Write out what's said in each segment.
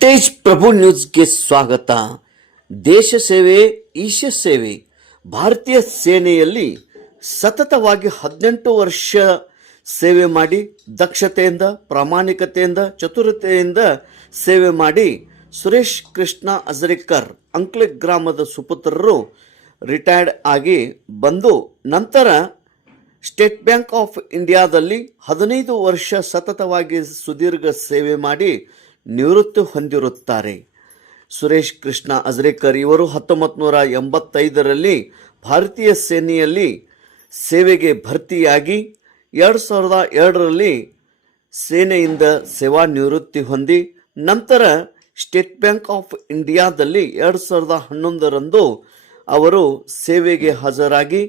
तेज प्रभु ನ್ಯೂಸ್ಗೆ ಸ್ವಾಗತ. ದೇಶ ಸೇವೆ ಈಶ ಸೇವೆ. ಭಾರತೀಯ ಸೇನೆಯಲ್ಲಿ ಸತತವಾಗಿ 18 ವರ್ಷ ಸೇವೆ ಮಾಡಿ ದಕ್ಷತೆಯಿಂದ, ಪ್ರಾಮಾಣಿಕತೆಯಿಂದ, ಚತುರತೆಯಿಂದ ಸೇವೆ ಮಾಡಿ ಸುರೇಶ್ ಕೃಷ್ಣ ಅಜರೇಕರ್ ಅಂಕ್ಲೆ ಗ್ರಾಮದ ಸುಪುತ್ರರು ರಿಟೈರ್ಡ್ ಆಗಿ ಬಂದು ನಂತರ ಸ್ಟೇಟ್ ಬ್ಯಾಂಕ್ ಆಫ್ ಇಂಡಿಯಾದಲ್ಲಿ 15 ವರ್ಷ ಸತತವಾಗಿ ಸುದೀರ್ಘ ಸೇವೆ ಮಾಡಿ ನಿವೃತ್ತಿ ಹೊಂದಿರುತ್ತಾರೆ. ಸುರೇಶ್ ಕೃಷ್ಣ ಅಜರೇಕರ್ ಇವರು 1985ರಲ್ಲಿ ಭಾರತೀಯ ಸೇನೆಯಲ್ಲಿ ಸೇವೆಗೆ ಭರ್ತಿಯಾಗಿ 2002ರಲ್ಲಿ ಸೇನೆಯಿಂದ ಸೇವಾ ನಿವೃತ್ತಿ ಹೊಂದಿ ನಂತರ ಸ್ಟೇಟ್ ಬ್ಯಾಂಕ್ ಆಫ್ ಇಂಡಿಯಾದಲ್ಲಿ 2011ರಂದು ಅವರು ಸೇವೆಗೆ ಹಾಜರಾಗಿ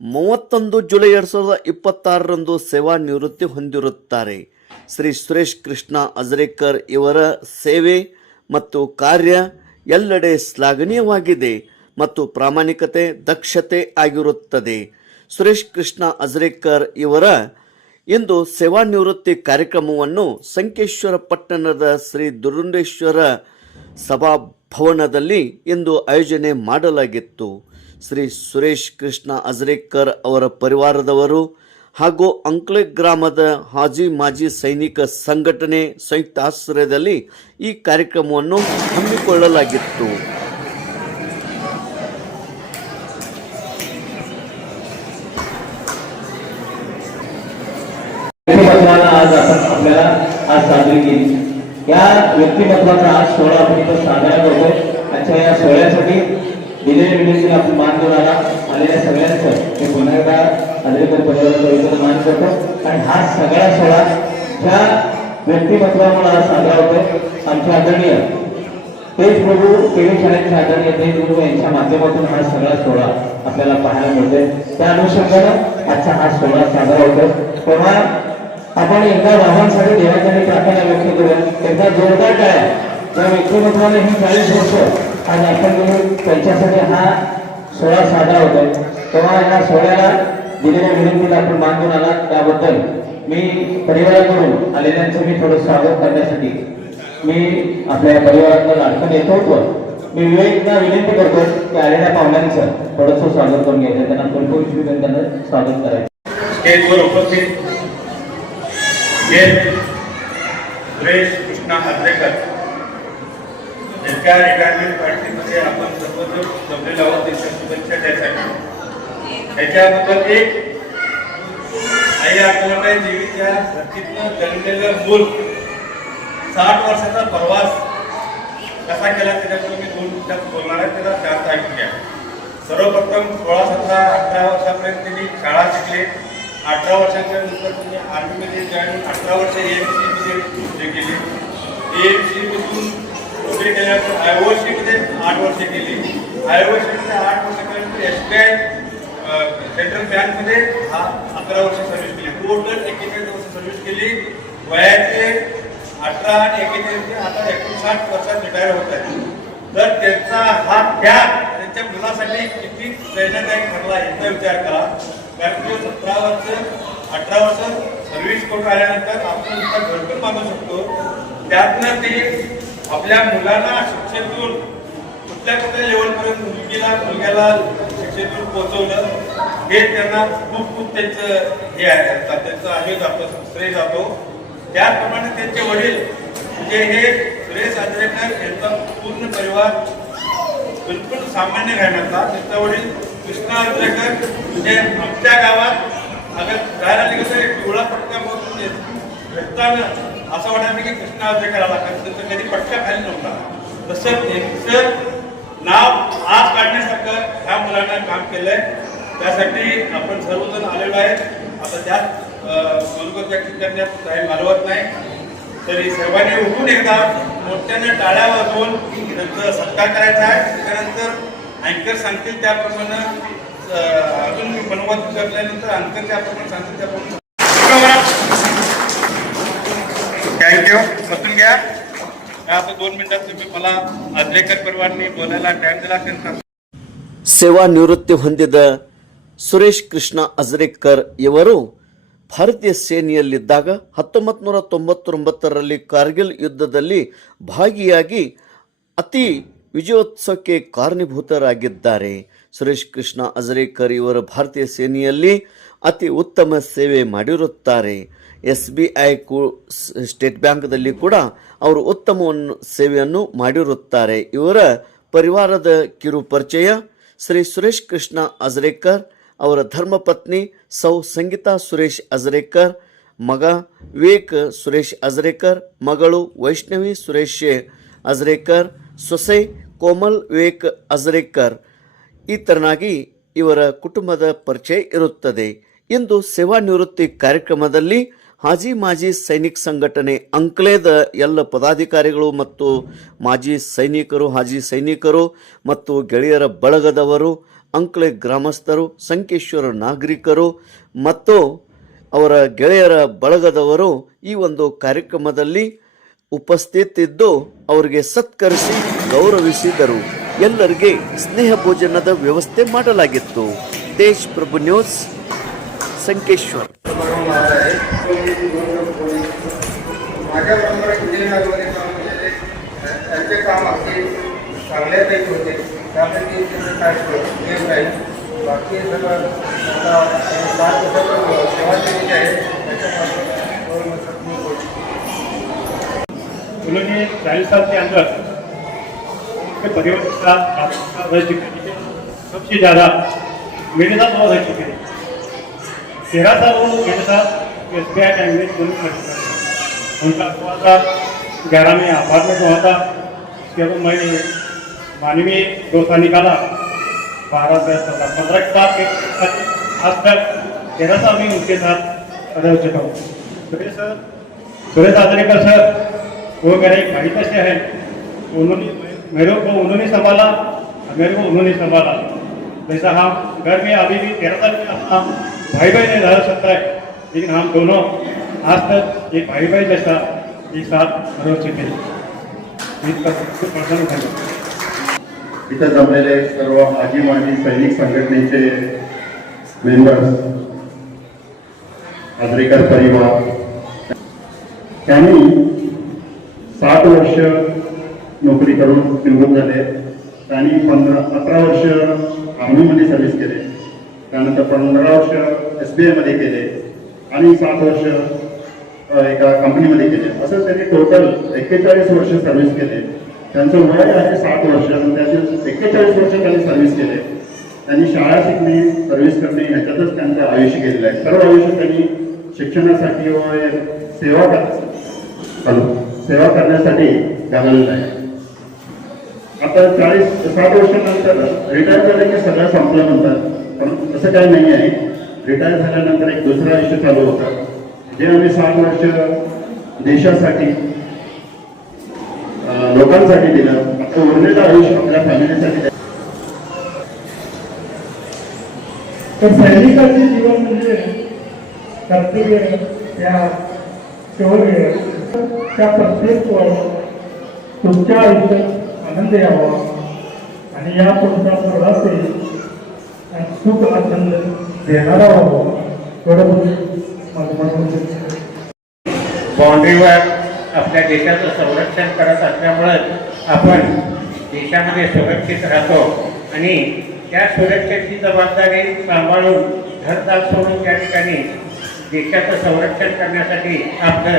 31 ಜುಲೈ 2026ರಂದು ಸೇವಾ ನಿವೃತ್ತಿ ಹೊಂದಿರುತ್ತಾರೆ. ಶ್ರೀ ಸುರೇಶ್ ಕೃಷ್ಣ ಅಜರೇಕರ್ ಇವರ ಸೇವೆ ಮತ್ತು ಕಾರ್ಯ ಎಲ್ಲೆಡೆ ಶ್ಲಾಘನೀಯವಾಗಿದೆ ಮತ್ತು ಪ್ರಾಮಾಣಿಕತೆ, ದಕ್ಷತೆ ಆಗಿರುತ್ತದೆ. ಸುರೇಶ್ ಕೃಷ್ಣ ಅಜರೇಕರ್ ಇವರ ಇಂದು ಸೇವಾ ನಿವೃತ್ತಿ ಕಾರ್ಯಕ್ರಮವನ್ನು ಸಂಕೇಶ್ವರ ಪಟ್ಟಣದ ಶ್ರೀ ದುರುಂಡೇಶ್ವರ ಸಭಾಭವನದಲ್ಲಿ ಇಂದು ಆಯೋಜನೆ ಮಾಡಲಾಗಿತ್ತು. ಶ್ರೀ ಸುರೇಶ್ ಕೃಷ್ಣ ಅಜರೇಕರ್ ಅವರ ಪರಿವಾರದವರು ಹಾಗೂ ಅಂಕ್ಲೆ ಗ್ರಾಮದ ಹಾಜಿ ಮಾಜಿ ಸೈನಿಕ ಸಂಘಟನೆ ಸಂಯುಕ್ತ ಆಶ್ರಯದಲ್ಲಿ ಈ ಕಾರ್ಯಕ್ರಮವನ್ನು ಹಮ್ಮಿಕೊಳ್ಳಲಾಗಿತ್ತು. आज आपण आपल्याला आज साजरी केली. या व्यक्तिमत्वाचा आज सोहळा आपण इथं साजरा करतोय. आजच्या या सोहळ्यासाठी दिलेल्या विनंतीला आपण मान देऊन आलेल्या सगळ्यांचं मी पुन्हा एकदा अजरेकर परिवाराचा मान करतो. आणि हा सगळा सोहळा ज्या व्यक्तिमत्वामुळे आज साजरा होतोय आमच्या आदरणीय तेज प्रभू टीव्ही चॅनलच्या आदरणीय तेज प्रभू यांच्या माध्यमातून हा सगळा सोहळा आपल्याला पाहायला मिळतोय. त्या अनुषंगाने आजचा हा सोहळा साजरा होतोय. तेव्हा आपण एकदा बाबांसाठी देवासाठी प्रार्थना व्यक्त करूया. एकदा जोरदार टाळ्या. ज्या व्यक्तिमत्वाने ही 40 वर्ष आज आपण त्यांच्यासाठी हा सोहळा साजरा होतोय तेव्हा या सोहळ्याला दिलेल्या विनंतीला आपण मान देऊन आला त्याबद्दल मी परिवाराकडून आलेल्यांचं मी थोडं स्वागत करण्यासाठी मी आपल्या परिवारातलं लाडकं नेतृत्व मी विवेकला विनंती करतो की आलेल्या पाहुण्यांचं थोडंसं स्वागत करून घ्यायचं. त्यांना भरपूर त्यांना स्वागत करायचं. स्टेजवर उपस्थित सुरेश कृष्णा अजरेकर यांच्या रिटायरमेंट पार्टीमध्ये आपण सर्वजण जमलेलो आहोत त्यांच्या शुभेच्छा द्यायसाठी. त्याच्याबद्दल एक आई आपल्याला देवीच्या धरतीतनं जन्मलेलं मूल 60 वर्षाचा प्रवास कसा केला त्याच्याबद्दल मी 2 मिनिटात बोलणार आहे. त्याला जास्त ऐकून घ्या. सर्वप्रथम 16, 17, 18 वर्षापर्यंत त्यांनी शाळा शिकले. 18 वर्षाच्या नंतर त्यांनी आर्मीमध्ये जॉईन 18 वर्ष AMC केली. AMC मधून नोकरी केल्यानंतर IOC मध्ये 8 वर्ष केली. IOC मध्ये 8 वर्ष केल्यानंतर SBI सेंट्रल बँकमध्ये 11 वर्ष सर्व्हिस केली. टोटल 41 वर्ष सर्व्हिस केली. वयाचे 18 आणि 41 आता 59 वर्षात रिटायर होत आहेत. तर त्यांचा हा त्याग त्यांच्या मुलासाठी किती प्रेरणादायक ठरला याचा विचार करा. कारण की 17 वर्ष 18 वर्ष सर्व्हिस करून आल्यानंतर आपण घरकुल बांधू शकतो. त्यातनं ते आपल्या मुलांना शिक्षेतून कुठल्या लेवलपर्यंत मुलग्याला शिक्षेतून पोहोचवलं हे त्यांना खूप त्यांचं हे आहे, त्यांचा हे जातो, श्रेय जातो. त्याचप्रमाणे त्यांचे वडील म्हणजे हे सुरेश अजरेकर यांचा पूर्ण परिवार बिलकुल सामान्य घराण्याचा. त्यांचा वडील कृष्णा अजरेकर म्हणजे आमच्या गावात अगर जायला कसं आहे पिवळा पटका मग रक्तानं असं वाटायचं की कृष्णा आजरेकर आला कारण त्याचा कधी पटका खाली नव्हता. तसं त्यांचं नाव आज काढण्यासारखं ह्या मुलांना काम केलंय. त्यासाठी आपण सर्वजण आलेलो आहेत. आता त्यात मनोगत व्यक्त करण्यात काही मालवत नाही. तरी सर्वांनी उठून एकदा मोठ्याने टाळ्या वाजवून त्यांचा सत्कार करायचा आहे. त्यानंतर अँकर सांगतील त्याप्रमाणे अजून मनोगत करल्यानंतर अँकर त्याप्रमाणे सांगतील त्याप्रमाणे. थँक्यू. बसून घ्या. आता 2 मिनिटात तुम्ही मला आजरेकर परिवारांनी बोलायला टाइम दिला त्यांचा. ಸೇವಾ ನಿವೃತ್ತಿ ಹೊಂದಿದ ಸುರೇಶ್ ಕೃಷ್ಣ ಅಜ್ರೇಕರ್ ಇವರು ಭಾರತೀಯ ಸೇನೆಯಲ್ಲಿದ್ದಾಗ 1999ರಲ್ಲಿ ಕಾರ್ಗಿಲ್ ಯುದ್ಧದಲ್ಲಿ ಭಾಗಿಯಾಗಿ ಅತಿ ವಿಜಯೋತ್ಸವಕ್ಕೆ ಕಾರಣೀಭೂತರಾಗಿದ್ದಾರೆ. ಸುರೇಶ್ ಕೃಷ್ಣ ಅಜ್ರೇಕರ್ ಇವರು ಭಾರತೀಯ ಸೇನೆಯಲ್ಲಿ ಅತಿ ಉತ್ತಮ ಸೇವೆ ಮಾಡಿರುತ್ತಾರೆ. SBI ಸ್ಟೇಟ್ ಬ್ಯಾಂಕ್ದಲ್ಲಿ ಕೂಡ ಅವರು ಉತ್ತಮ ಸೇವೆಯನ್ನು ಮಾಡಿರುತ್ತಾರೆ. ಇವರ ಪರಿವಾರದ ಕಿರು ಪರಿಚಯ ಶ್ರೀ ಸುರೇಶ್ ಕೃಷ್ಣ ಅಜ್ರೇಕರ್, ಅವರ ಧರ್ಮಪತ್ನಿ ಸೌ ಸಂಗೀತಾ ಸುರೇಶ್ ಅಜ್ರೇಕರ್, ಮಗ ವಿವೇಕ್ ಸುರೇಶ್ ಅಜ್ರೇಕರ್, ಮಗಳು ವೈಷ್ಣವಿ ಸುರೇಶ್ ಅಜ್ರೇಕರ್, ಸೊಸೆ ಕೋಮಲ್ ವಿವೇಕ್ ಅಜ್ರೇಕರ್. ಈ ತರನಾಗಿ ಇವರ ಕುಟುಂಬದ ಪರಿಚಯ ಇರುತ್ತದೆ. ಇಂದು ಸೇವಾ ನಿವೃತ್ತಿ ಕಾರ್ಯಕ್ರಮದಲ್ಲಿ ಹಾಜಿ ಮಾಜಿ ಸೈನಿಕ್ ಸಂಘಟನೆ ಅಂಕ್ಲೇದ ಎಲ್ಲ ಪದಾಧಿಕಾರಿಗಳು ಮತ್ತು ಮಾಜಿ ಸೈನಿಕರು, ಹಾಜಿ ಸೈನಿಕರು ಮತ್ತು ಗೆಳೆಯರ ಬಳಗದವರು, ಅಂಕ್ಲೆ ಗ್ರಾಮಸ್ಥರು, ಸಂಕೇಶ್ವರ ನಾಗರಿಕರು ಮತ್ತು ಅವರ ಗೆಳೆಯರ ಬಳಗದವರು ಈ ಒಂದು ಕಾರ್ಯಕ್ರಮದಲ್ಲಿ ಉಪಸ್ಥಿತಿದ್ದು ಅವರಿಗೆ ಸತ್ಕರಿಸಿ ಗೌರವಿಸಿದರು. ಎಲ್ಲರಿಗೆ ಸ್ನೇಹ ಭೋಜನದ ವ್ಯವಸ್ಥೆ ಮಾಡಲಾಗಿತ್ತು. ದೇಶ್ ಪ್ರಭು ನ್ಯೂಸ್, संकेश्वर. माझ्याबरोबर त्यांचे काम अगदी चांगल्यापैकी होते. त्यापैकी त्याचं काय नियम नाही. बाकी सगळं सेवा केलेली आहे. उन्होंने 40 साल के अंदर उनके परिवार के साथ रह चुके हैं. सबसे ज़्यादा मेरे साथ वो रह चुके हैं. 13 साल वो मेरे साथ SBI टाइम में दोनों कर चुका है. उनका हुआ था 11 में अपार्टमेंट हुआ था. उसके बाद मैंने मानवीय 2 साल निकाला. 12 से 15 के साथ आज तक 13 साल में उनके साथ रह चुका हूँ. सुरेश आजरेकर सर वो मेरे एक भाई कैसे हैं. उन्होंने मेरे को उन्होंने संभाला, मेरे को उन्होंने संभाला. जैसा हम घर में अभी भी 13 साल में अपना भाई भाई नहीं रह सकता है, लेकिन हम दोनों आज तक एक भाई भाई जैसा एक साथ रह चुके हैं. इथं जमलेले सर्व आजी माजी सैनिक संघटनेचे मेंबर्स, आजरेकर परिवार, त्यांनी 7 वर्ष नोकरी करून निवृत्त झाले. त्यांनी 18 वर्ष आर्मीमध्ये सर्व्हिस केले. त्यानंतर 15 वर्ष SBI मध्ये केले आणि 7 वर्ष एका कंपनीमध्ये केले. असं त्यांनी टोटल 41 वर्ष सर्व्हिस केले. त्यांचं वय आहे 60 वर्ष. त्यातील 41 वर्ष त्यांनी सर्व्हिस केले. त्यांनी शाळा शिकणे, सर्व्हिस करणे ह्याच्यातच त्यांचं आयुष्य गेलेलं आहे. सर्व आयुष्य त्यांनी शिक्षणासाठी व सेवा करण्यासाठी घालवलेलं आहे. आता 60 वर्षानंतर रिटायर झालं की सगळं संपलं म्हणतात, पण असं काही नाही आहे. रिटायर झाल्यानंतर एक दुसरं आयुष्य चालू होतं. जे आम्ही 60 वर्ष देशासाठी लोकांसाठी दिलं, आता उरलेलं आयुष्य आपल्या फॅमिलीसाठी. तर सैनिकांचे जीवन म्हणजे कर्तव्य, त्या शौर्य, त्या प्रत्येक तुमच्या आयुष्यात आनंद यावा आणि या पुढचा प्रवास सुख आनंद देणारा व्हावा. बाउंड्रीवर आपल्या देशाचं संरक्षण करत असल्यामुळे आपण देशामध्ये सुरक्षित राहतो आणि त्या सुरक्षेची जबाबदारी सांभाळून घरदार सोडून त्या ठिकाणी देशाचं संरक्षण करण्यासाठी आपलं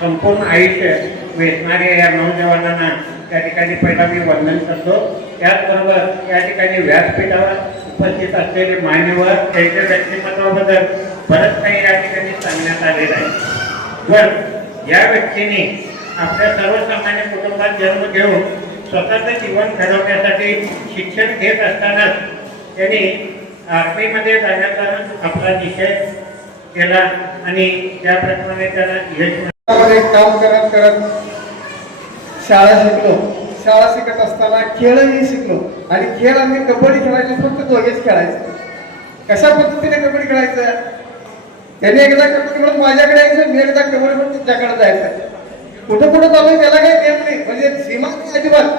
संपूर्ण आयुष्य वेचणाऱ्या या नौजवानांना त्या ठिकाणी पहिला मी वंदन करतो. त्याचबरोबर या ठिकाणी व्यासपीठावर उपस्थित असलेले मान्यवर त्यांच्या व्यक्तिमत्वाबद्दल बरंच काही या ठिकाणी सांगण्यात आलेलं आहे. पण या व्यक्तीने आपल्या सर्वसामान्य कुटुंबात जन्म घेऊन स्वतःचं जीवन घडवण्यासाठी शिक्षण घेत असतानाच त्यांनी आर्मीमध्ये जाण्याचा आपला निश्चय केला आणि त्याप्रमाणे त्याला यश मध्ये काम करत करत शाळा शिकलो. शाळा शिकत असताना खेळही शिकलो आणि खेळ आम्ही कबड्डी खेळायचो, फक्त दोघेच खेळायचो. कशा पद्धतीने कबड्डी खेळायचं, त्याने एकदा कबड्डी म्हणून माझ्याकडे यायचं, मी एकदा कबड्डी म्हणून तुमच्याकडे जायचं. कुठं कुठं चालू त्याला काही देत नाही, म्हणजे सीमा नाही अजिबात,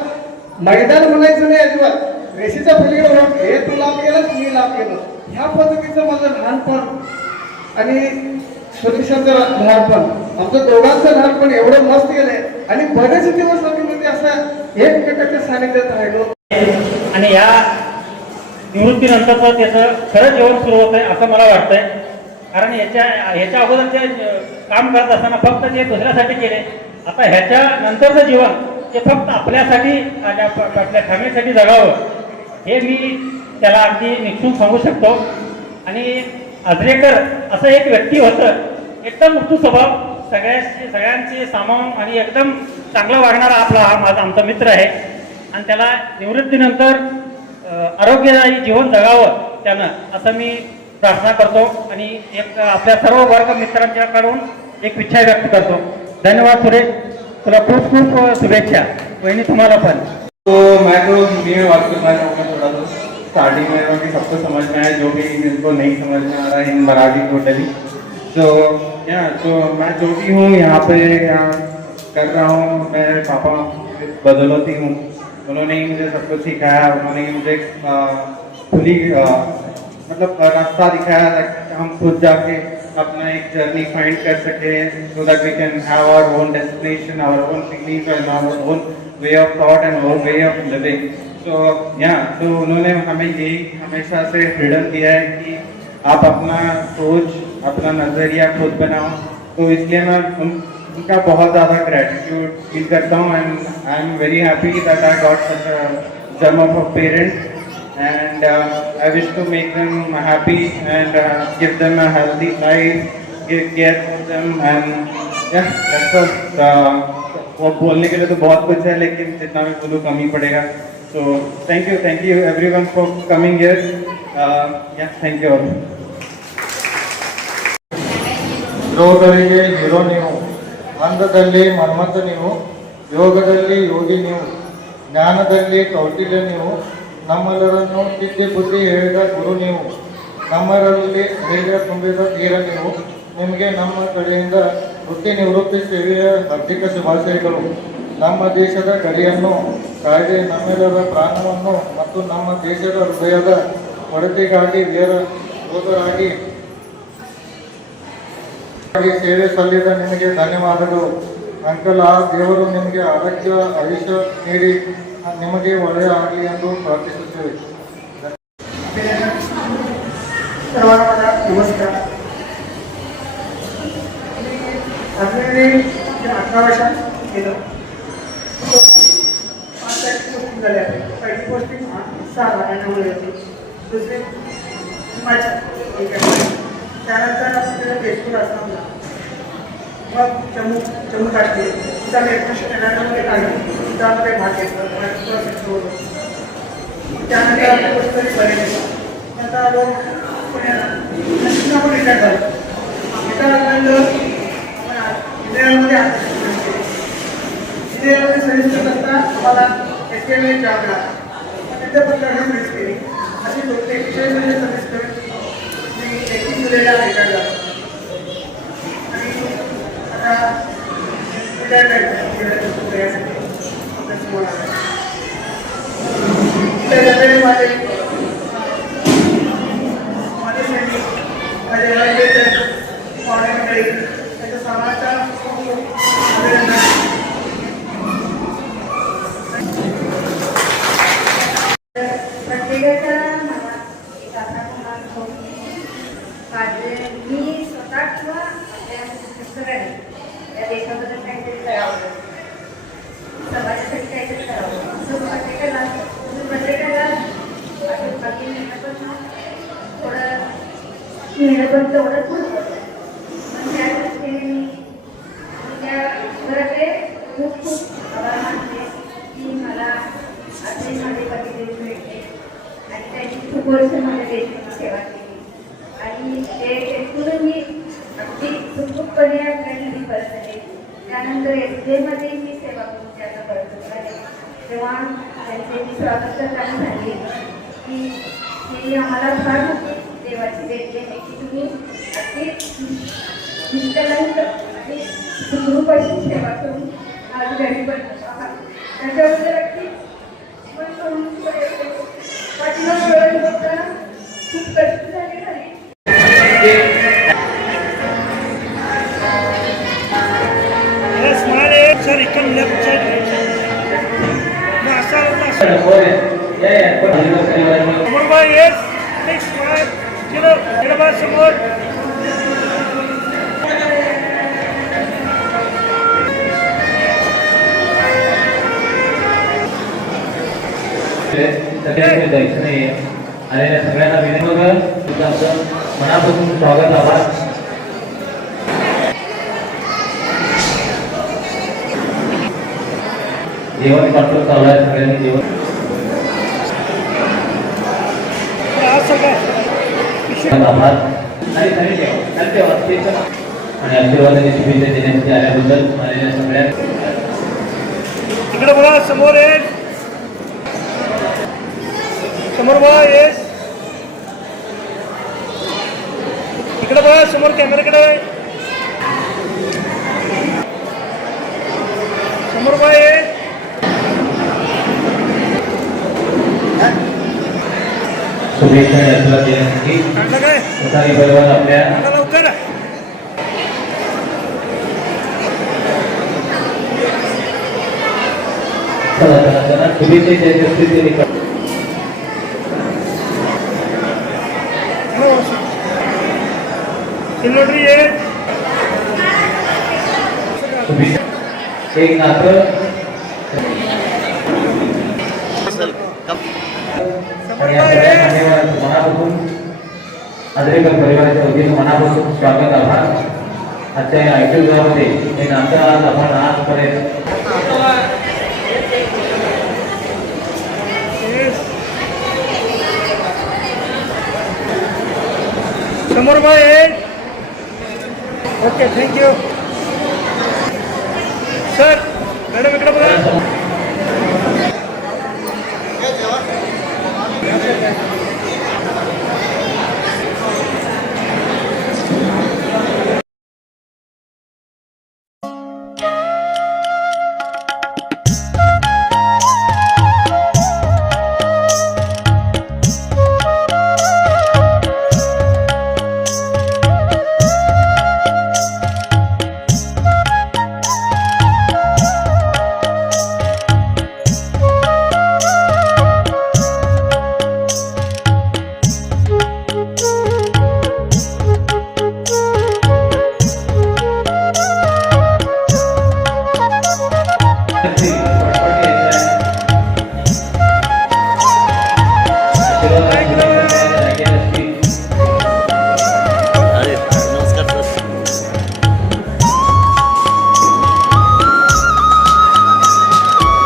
मैदान म्हणायचं नाही अजिबात. रेषेच्या पलीकडे होऊन हे तू लाभ केलंस, मी लाभ केलं, ह्या पद्धतीचं माझं लहानपण आणि सुरेशाचं लहानपण, आमचं दोघांचं लहानपण एवढं मस्त गेलंय. आणि बरेच दिवस आम्ही म्हणजे असं एकमेकाच्या सानिध्यात राहिलो. आणि या निवृत्तीनंतरचं त्याचं खरं जीवन सुरू होत आहे असं मला वाटतंय. कारण ह्याच्या अगोदर ते काम करत असताना फक्त ते दुसऱ्यासाठी केले, आता ह्याच्या नंतरचं जीवन ते फक्त आपल्यासाठी आणि आपल्या फॅमिलीसाठी जगावं हे मी त्याला अगदी निश्चित सांगू शकतो. आणि आजरेकर असं एक व्यक्ती होतं, एकदम मृत्यू स्वभाव, सगळ्यांची सामावून आणि एकदम चांगला वागणारा हा आमचा मित्र आहे. आणि त्याला निवृत्तीनंतर आरोग्यदायी जीवन जगावं त्यानं असं मी प्रार्थना करतो आणि एक आपल्या सर्व वर्ग मित्रांच्याकडून एक इच्छा व्यक्त करतो. धन्यवाद सुरेश, तुला खूप खूप शुभेच्छा. वहिनी तुम्हाला पण. तो मैं तो हिंदी में बात करना चाहूँगा थोड़ा सा. स्टार्टिंग में क्योंकि सबको समझ में आया, जो भी जिनको नहीं समझ में आ रहा है इन मराठी टोटली. तो मैं जो भी हूँ यहाँ पे कर रहा हूँ, मैं पापा बदौलती हूँ. उन्होंने ही मुझे सब कुछ सिखाया, उन्होंने ही मुझे खुली मतलब रास्ता दिखाया ताकि हम खुद जाके अपना एक जर्नी फाइंड कर सके, so that we can have our own destination, our own feelings and our own way of thought and our way of living. तो उन्होंने हमें यही हमेशा से फ्रीडम दिया है कि आप अपना सोच, अपना नज़रिया खुद बनाओ. तो इसलिए मैं उनका बहुत ज़्यादा ग्रेटिट्यूड फील करता हूँ. And I am very happy that I got such a gem of a parents. And I wish to make them happy and give them a healthy life, give care for them, and yeah, that's all. वो बोलने के लिए तो बहुत कुछ है, लेकिन जितना भी बोलूँ कम ही पड़ेगा. So thank you everyone for coming here. Yeah, thank you all. ರೋಗಗಳಿಗೆ ಹೀರೋ ನೀವು, ಅಂದದಲ್ಲಿ ಮನ್ಮಥ ನೀವು, ಯೋಗದಲ್ಲಿ ಯೋಗಿ ನೀವು, ಜ್ಞಾನದಲ್ಲಿ ಕೌಟಿಲ್ಯ ನೀವು, ನಮ್ಮೆಲ್ಲರನ್ನು ತಿದ್ದಿ ಬುದ್ಧಿ ಹೇಳಿದ ಗುರು ನೀವು, ನಮ್ಮರಲ್ಲಿ ಧೈರ್ಯ ತುಂಬಿದ ತೀರ ನೀವು. ನಿಮಗೆ ನಮ್ಮ ಕಡೆಯಿಂದ ವೃತ್ತಿ ನಿವೃತ್ತಿ ಸೇವೆಯ ಹಾರ್ದಿಕ ಶುಭಾಶಯಗಳು. ನಮ್ಮ ದೇಶದ ಗಡಿಯನ್ನು ಕಾಯ್ದೆ ನಮ್ಮೆಲ್ಲರ ಪ್ರಾಣವನ್ನು ಮತ್ತು ನಮ್ಮ ದೇಶದ ಹೃದಯದ ಒಡತಿಗಾಗಿ ವೀರ ಯೋಧರಾಗಿ ಸೇವೆ ಸಲ್ಲಿದ ನಿಮಗೆ ಧನ್ಯವಾದಗಳು. ಅಂಕಲ್, ಆ ದೇವರು ನಿಮಗೆ ಆರೋಗ್ಯ ಆಯುಷ್ಯ ನೀಡಿ ನಿಮಗೆ ಒಳ್ಳೆಯ ಆಗಲಿ ಎಂದು ಪ್ರಾರ್ಥಿಸುತ್ತೇವೆ. सर्वांना नमस्कार. आम्ही 18 वर्षात गेलो. 5 तारखेची पोस्टिंग झाली आहे. पहिली पोस्टिंग 6 महिन्यामध्ये होती, दुसरी त्यानंतर आपल्याला तेजपूर असताना मग जम्मू काश्मीर तिथं मी 1999 काढली. त्यामध्ये भाग घेतला. त्यानंतर आपल्या गोष्टी बरे नंतर आलो पुण्याला. आपण रिटायर झालो. रिटायर झाल्यानंतर इंजिनिअरमध्ये इंजिनिअरमध्ये सर्व्हिस करत असताना आम्हाला STL जॉब मिळाला. तिथे पण सर्व्हिस केली. अशी 41 वर्ष सर्व्हिस करून मी 31 जुलैला रिटायर झालो. आणि आता रिटायरमेंट त्याच्या समाजाचा प्रत्येकाच्या मनात एक असा असतो मी स्वतः किंवा आपल्या सगळ्यांनी या देशाबद्दल काहीतरी करावं, समाजासाठी काहीतरी करावं असं प्रत्येकाला बाकी मेहनत पण थोडं मेहनत पण तेवढंच खूप वर्ष माझ्या देशाची सेवा केली आणि ते ऐकून मी अगदी सुखरूपपणे आपल्याला मी परत आले. त्यानंतर SJ मध्ये मी सेवा करून त्यांना परत आले. तेव्हा त्यांचे मी स्वागताने झाली की आम्हाला फार मोठी देवाची देणगी आहे की तुम्ही अगदी निष्कलंक आणि सुखरूप अशी सेवा करून आज घरी बनत आहात. त्याच्याबद्दल अगदी मन करून पाठीमाग वेळ बघता खूप कष्ट झाले खाली. सर इकडून लेफ्ट साईड समोर बाय येस नेक्स्ट वन चलो इकडे बघा समोर. दर्शन आलेल्या सगळ्यांना विनंती मनापासून स्वागत. आभार. जेवण पात्र चालू आहे. सगळ्यांनी जेवण आभार आणि धन्यवाद आणि आशीर्वादाची शुभेच्छा देण्यासाठी आल्याबद्दल आलेल्या सगळ्या इकडे बघा समोर येस समोर बघा येस इकडे बघा समोर कॅमेराकडे समोर बघा येस शुभेच्छा आशीर्वाद देण्यासाठी सकाळी परिवार आपल्या लवकर शुभेच्छा किल्लोटरी आहे एक नातं मनापासून आदरेकर परिवाराच्या वतीने मनापासून स्वागत. आभार. आजच्या या आयुष्यामध्ये हे नातं आज आपण आजपर्यंत समोर bye okay thank you sir madam इकडे